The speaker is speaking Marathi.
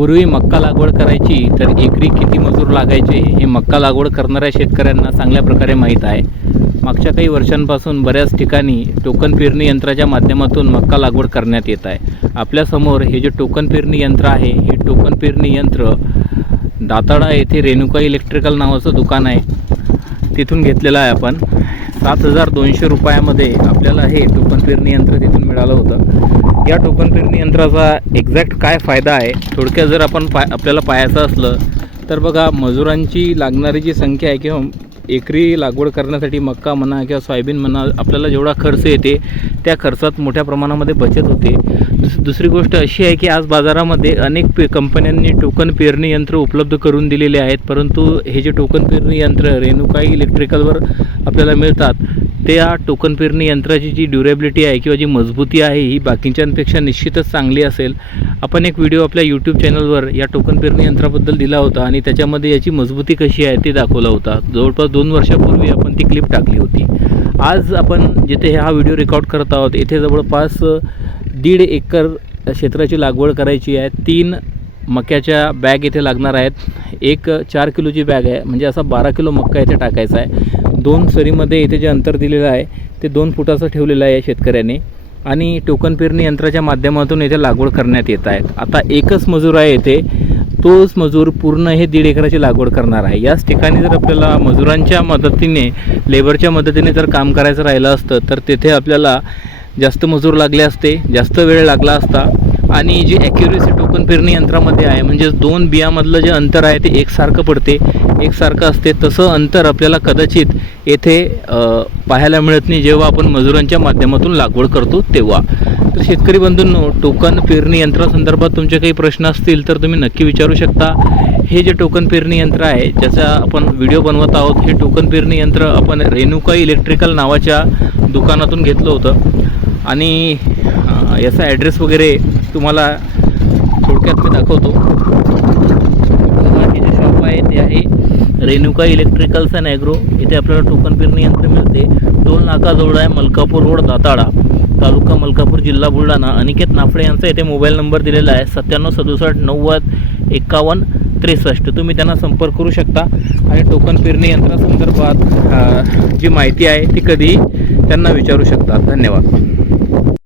पूर्वी मक्का लागवड करायची तर एकरी किती मजूर लागायचे हे मक्का लागवड करणाऱ्या शेतकऱ्यांना चांगल्या प्रकारे माहीत आहे. मागच्या काही वर्षांपासून बऱ्याच ठिकाणी टोकन पेरणी यंत्राच्या माध्यमातून मक्का लागवड करण्यात येत आहे. आपल्यासमोर हे जे टोकन पेरणी यंत्र आहे हे टोकन पेरणी यंत्र दाताडा येथे रेणुका इलेक्ट्रिकल नावाचं दुकान आहे. तिथून घेतलेला आहे आपण. सात हजार दोनशे रुपयामध्ये आपल्याला हे टोकन पेरणी यंत्र तिथून मिळालं होतं. या टोकन पेरणी यंत्राचा एक्झॅक्ट काय फायदा आहे? थोडक्यात जर आपण पाय आपल्याला पाहायचं असलं तर बघा मजुरांची लागणारी जी संख्या आहे किंवा एकरी लागवड करण्यासाठी मक्का म्हणा किंवा सोयाबीन म्हणा आपल्याला जेवढा खर्च येते त्या खर्चात मोठ्या प्रमाणामध्ये बचत होते. दुस दुसरी गोष्ट अशी आहे की आज बाजारामध्ये अनेक पे कंपन्यांनी टोकन पेरणी यंत्र उपलब्ध करून दिलेले आहेत परंतु हे जे टोकन पेरणी यंत्र रेणुकाई इलेक्ट्रिकलवर आपल्याला मिळतात त्या टोकन पेरणी यंत्राची जी ड्युरेबिलिटी आहे किंवा जी मजबूती आहे ही बाकीच्यांपेक्षा निश्चितच चांगली असेल. आपण एक व्हिडिओ आपल्या यूट्यूब चॅनलवर या टोकन पेरणी यंत्राबद्दल दिला होता आणि त्याच्यामध्ये याची मजबूती कशी आहे ते दाखवला होता. जवळपास दोन वर्षापूर्वी आपण ती क्लिप टाकली होती. आज आपण जिथे हा व्हिडिओ रेकॉर्ड करत आहोत येथे जवळपास दीड एकर क्षेत्राची लागवड करायची आहे. तीन मक्याच्या बॅग इथे लागणार आहेत. एक चार किलोची बॅग आहे. म्हणजे असा बारा किलो मक्का इथे टाकायचा आहे. दोन सरीमध्ये इथे जे अंतर दिलेलं आहे ते दोन फुटाचं ठेवलेलं आहे या शेतकऱ्याने. आणि टोकन पेरणी यंत्राच्या माध्यमातून इथे लागवड करण्यात येत आहेत आता एकच मजूर आहे येथे तोच मजूर पूर्ण हे दीड एकराची लागवड करणार आहे. याच ठिकाणी जर आपल्याला मजुरांच्या मदतीने लेबरच्या मदतीने जर काम करायचं राहिलं असतं तर तेथे आपल्याला जास्त मजूर लागले असते जास्त वेळ लागला असता. आणि जे ॲक्युरेसी टोकन पेरणी यंत्रामध्ये आहे म्हणजे दोन बियामधलं जे अंतर आहे ते एकसारखं पडते. एकसारखं असते तसं अंतर आपल्याला कदाचित येथे पाहायला मिळत नाही जेव्हा आपण मजुरांच्या माध्यमातून लागवड करतो तेव्हा. तर शेतकरी बंधूंनो टोकन पेरणी यंत्रासंदर्भात तुमचे काही प्रश्न असतील तर तुम्ही नक्की विचारू शकता. हे जे टोकन पेरणी यंत्र आहे ज्याचा आपण व्हिडिओ बनवत आहोत हे टोकन पेरणी यंत्र आपण रेणुका इलेक्ट्रिकल नावाच्या दुकानातून घेतलं होतं. आणि याचा ॲड्रेस वगैरे तुम्हाला थोडक्यात मी दाखवतो. जे शॉप आहे ते आहे रेणुका इलेक्ट्रिकल्स अँड ॲग्रो इथे आपल्याला टोकन पेरणी यंत्र मिळते. टोल नाकाजवळ आहे मलकापूर रोड दाताडा. तालुका मलकापूर जिल्हा बुलढाणा. अनिकेत नाफडे यांचा इथे मोबाईल नंबर दिलेला आहे सत्त्याण्णव सदुसष्ट नव्वद एकावन्न त्रेसष्ट. तुम्ही त्यांना संपर्क करू शकता. आणि टोकन पेरणी यंत्रासंदर्भात जी माहिती आहे ती कधीही त्यांना विचारू शकता. धन्यवाद.